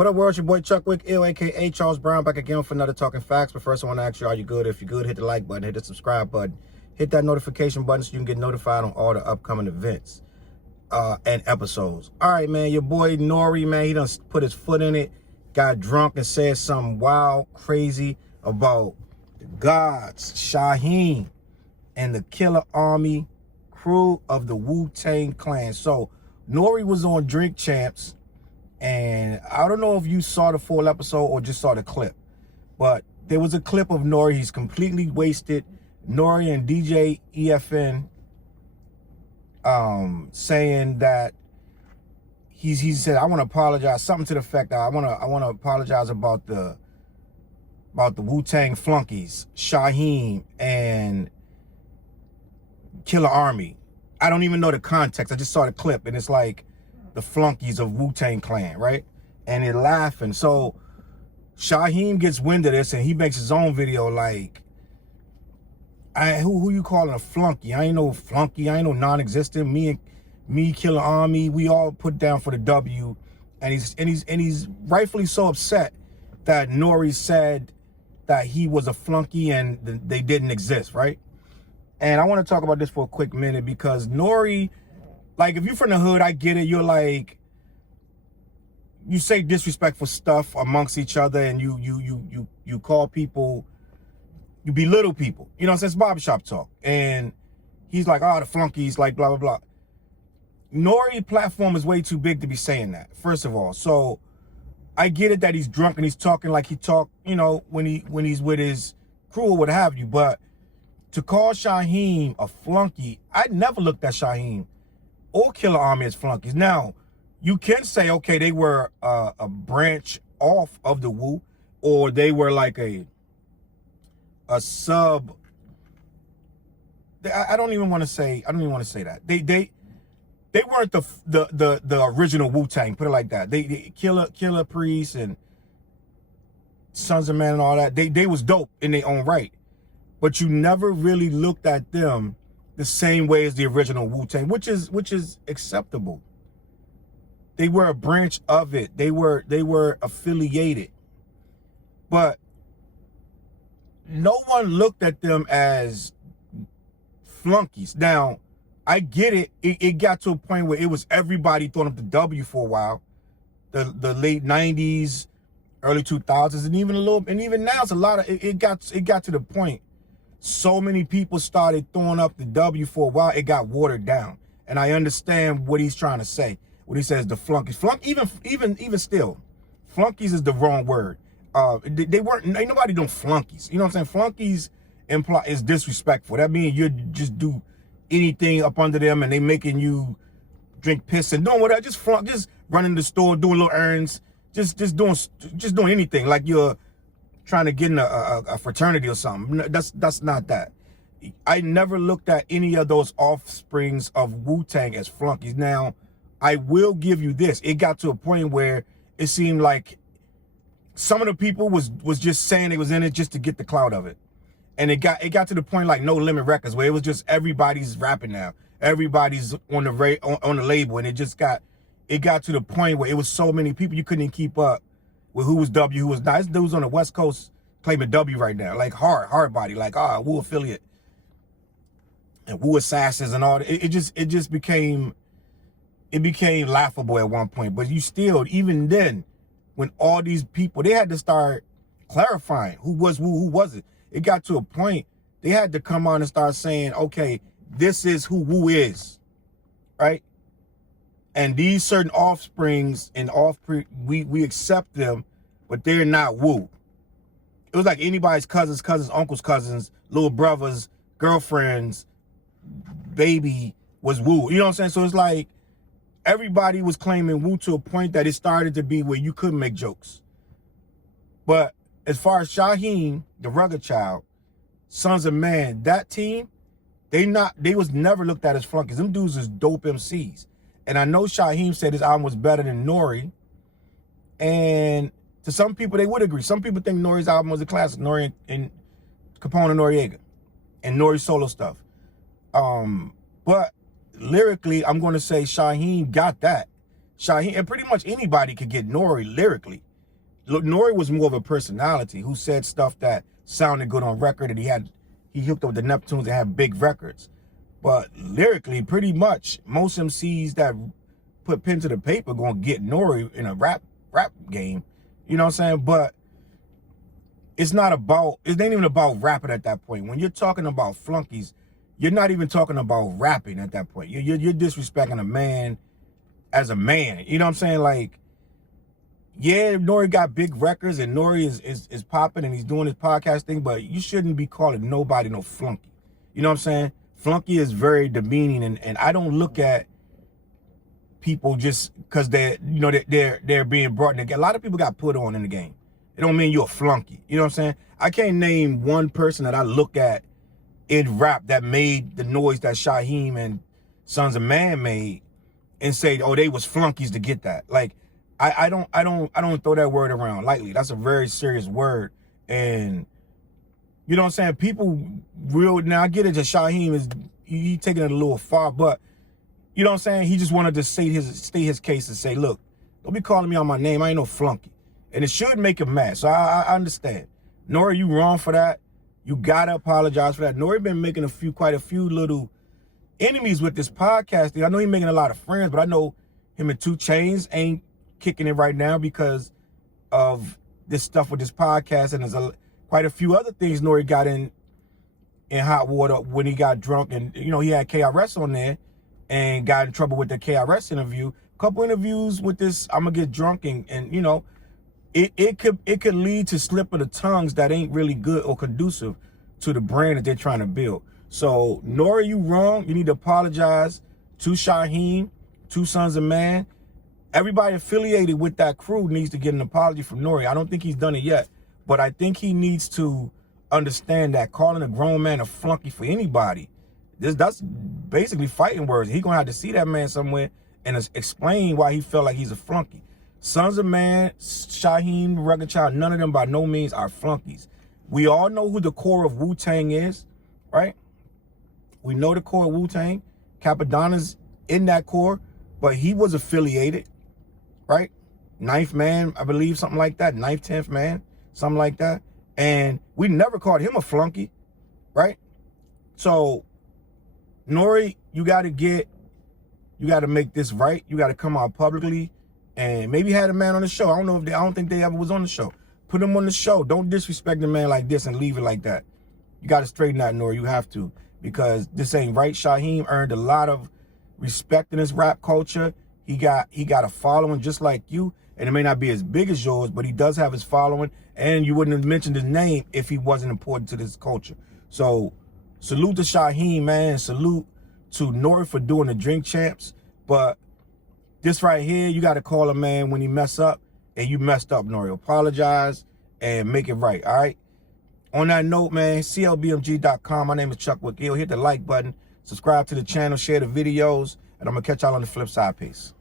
What up, world? It's your boy Chuck Wick, ill, aka Charles Brown, back again for another Talking Facts. But first, I want to ask you, are you good? If you're good, hit the like button, hit the subscribe button, hit that notification button so you can get notified on all the upcoming events and episodes. All right, man, your boy NORE, man, he done put his foot in it, got drunk and said something wild, crazy about the gods, Shyheim, and the Killer Army crew of the Wu-Tang Clan. So NORE was on Drink Champs, and I don't know if you saw the full episode or just saw the clip, but there was a clip of NORE. He's completely wasted. NORE and DJ EFN saying that he said, I want to apologize, something to the effect that I want to apologize about the WuTang Flunkies, Shyheim and Killer Army. I don't even know the context. I just saw the clip, and it's like the Flunkies of Wu-Tang Clan, right? And they're laughing. So Shyheim gets wind of this, and he makes his own video like, who you calling a flunky? I ain't no flunky. I ain't no non-existent. Me, Killer Army, we all put down for the W. And he's rightfully so upset that NORE said that he was a flunky and they didn't exist, right? And I want to talk about this for a quick minute, because NORE, like, if you're from the hood, I get it. You're like, you say disrespectful stuff amongst each other, and you call people, you belittle people. You know what I'm saying? It's barbershop talk. And he's like, oh, the flunkies, like, blah, blah, blah. NORE platform is way too big to be saying that, first of all. So I get it that he's drunk and he's talking like he talked, you know, when he's with his crew or what have you. But to call Shyheim a flunky, I never looked at Shyheim or Killer Army as flunkies. Now, you can say, okay, they were a branch off of the Wu, or they were like a sub. I don't even want to say that. They weren't the original Wu-Tang, put it like that. They Killer Priest and Sons of Man and all that, they was dope in their own right. But you never really looked at them the same way as the original Wu-Tang, which is acceptable. They were a branch of it. They were affiliated. But no one looked at them as flunkies. Now, I get it. It got to a point where it was everybody throwing up the W for a while. The late 90s, early 2000s, and even now it's a lot of it got to the point. So many people started throwing up the W for a while, it got watered down. And I understand what he's trying to say when he says the flunkies. Even still, flunkies is the wrong word. They weren't, ain't nobody doing flunkies. You know what I'm saying? Flunkies is disrespectful. That means you just do anything up under them, and they making you drink piss and doing whatever. Just running the store, doing little errands, just doing anything like you're trying to get in a fraternity or something. That's not that. I never looked at any of those offsprings of Wu-Tang as flunkies. Now, I will give you this. It got to a point where it seemed like some of the people was just saying they was in it just to get the clout of it. And it got to the point like No Limit Records, where it was just everybody's rapping now. Everybody's on the label, and it got to the point where it was so many people you couldn't even keep up with who was W, who was not. This dude's on the West Coast claiming W right now, like hard body, like Wu Affiliate and Wu Assassins and all that. It just became laughable at one point. But you still, even then, when all these people, they had to start clarifying who was Wu, who wasn't. It got to a point they had to come on and start saying, okay, this is who Wu is, right? And these certain offsprings and we accept them, but they're not Wu. It was like anybody's cousins, uncles, cousins, little brothers, girlfriends, baby was Wu. You know what I'm saying? So it's like everybody was claiming Wu to a point that it started to be where you couldn't make jokes. But as far as Shyheim, the Rugged Child, Sons of Man, that team, they was never looked at as flunkies. Them dudes is dope MCs. And I know Shyheim said his album was better than NORE. And to some people, they would agree. Some people think NORE's album was a classic, NORE and Capone and Noriega, and NORE's solo stuff. But lyrically, I'm going to say Shyheim got that. Shyheim, and pretty much anybody could get NORE lyrically. look, NORE was more of a personality who said stuff that sounded good on record, and he hooked up with the Neptunes and had big records. But lyrically, pretty much most MCs that put pen to the paper gonna get NORE in a rap game. You know what I'm saying? But it ain't even about rapping at that point. When you're talking about flunkies, you're not even talking about rapping at that point. You're disrespecting a man as a man. You know what I'm saying? Like, yeah, NORE got big records and NORE is popping and he's doing his podcast thing, but you shouldn't be calling nobody no flunky. You know what I'm saying? Flunky is very demeaning, and I don't look at people just because they're being brought in. A lot of people got put on in the game. It don't mean you're a flunky. You know what I'm saying? I can't name one person that I look at in rap that made the noise that Shyheim and Sons of Man made and say, oh, they was flunkies to get that. Like, I don't throw that word around lightly. That's a very serious word. And you know what I'm saying? People now I get it that Shyheim he taking it a little far, but you know what I'm saying? He just wanted to state his case and say, look, don't be calling me on my name. I ain't no flunky. And it should make him mad. So I understand. NORE, you wrong for that. You gotta apologize for that. NORE been making quite a few little enemies with this podcasting. I know he's making a lot of friends, but I know him and 2 Chainz ain't kicking it right now because of this stuff with this podcast. And there's quite a few other things NORE got in hot water when he got drunk. And, you know, he had KRS on there and got in trouble with the KRS interview. A couple interviews with this, I'm gonna get drunk and you know, it could lead to slip of the tongues that ain't really good or conducive to the brand that they're trying to build. So NORE, you wrong. You need to apologize to Shyheim, to Sons of Man. Everybody affiliated with that crew needs to get an apology from NORE. I don't think he's done it yet, but I think he needs to understand that calling a grown man a flunky for anybody, that's basically fighting words. He's gonna have to see that man somewhere and explain why he felt like he's a flunky. Sons of Man, Shyheim, Rugged Child, none of them by no means are flunkies. We all know who the core of Wu-Tang is, right? We know the core of Wu-Tang. Capadonna's in that core, but he was affiliated, right? 9th Man, I believe, something like that. 9th, 10th Man, something like that. And we never called him a flunky, right? So, NORE, you got to make this right. You got to come out publicly and maybe had a man on the show. I don't think they ever was on the show. Put him on the show. Don't disrespect a man like this and leave it like that. You got to straighten that, NORE. You have to, because this ain't right. Shyheim earned a lot of respect in his rap culture. He got a following just like you, and it may not be as big as yours, but he does have his following, and you wouldn't have mentioned his name if he wasn't important to this culture. So salute to Shyheim, man. Salute to NORE for doing the Drink Champs. But this right here, you got to call a man when he mess up, and you messed up, NORE. Apologize and make it right, all right? On that note, man, CLBMG.com. My name is Chuck Wick. Hit the like button, subscribe to the channel, share the videos, and I'm going to catch y'all on the flip side. Peace.